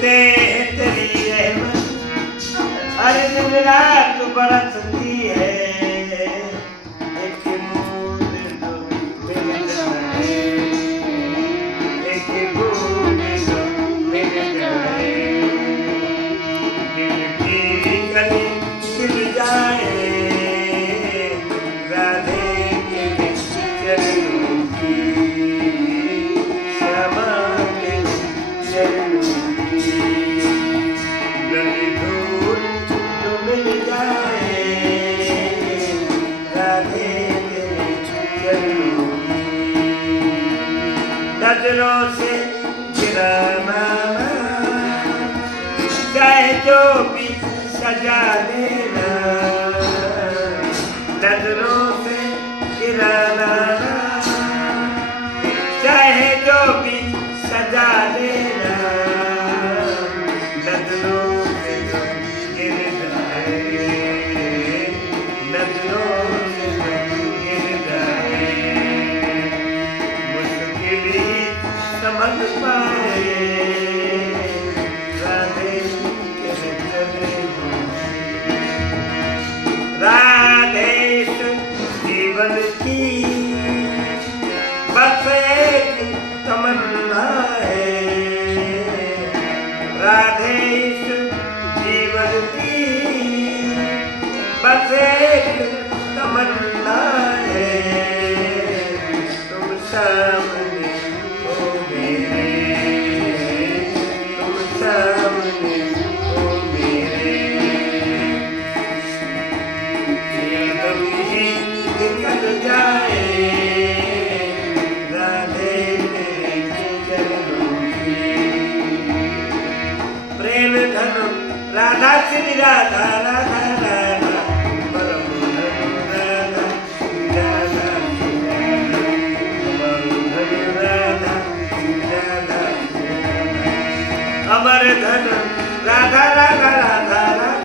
मांगते हैं तेरी रहमत, हर दिन रात बरसती है। एक बूंद दो मिल जाए, एक बूंद दो मिल जाए, दिल की गली खिल जाए, राधे के चरणों की, श्यामा के चरणों की, गली धूल जो मिल जाए, राधे के चरणों की। नजरों से गिराना चाहे जो भी सजा देना, नजरों से गिराना चाहे जो भी सजा देना, नजरों से जो गिर जाए, नजरों से जो गिर जाए, मुश्किल ही समझ पाए, राधे के चरणों की। राधे जीवन की बस एक तमन्ना है, राधे इस जीवन की बस एक तमन्ना है, तुम सामने हो मेरे, तुम सामने हो मेरे, ये कभी निकल जाए, राधे के चरणों की। प्रेम धन राधा श्री राधा, राधा राधा परम धन राधा श्री राधा, अमर धन राधा श्री राधा, अमर धन राधा राधा।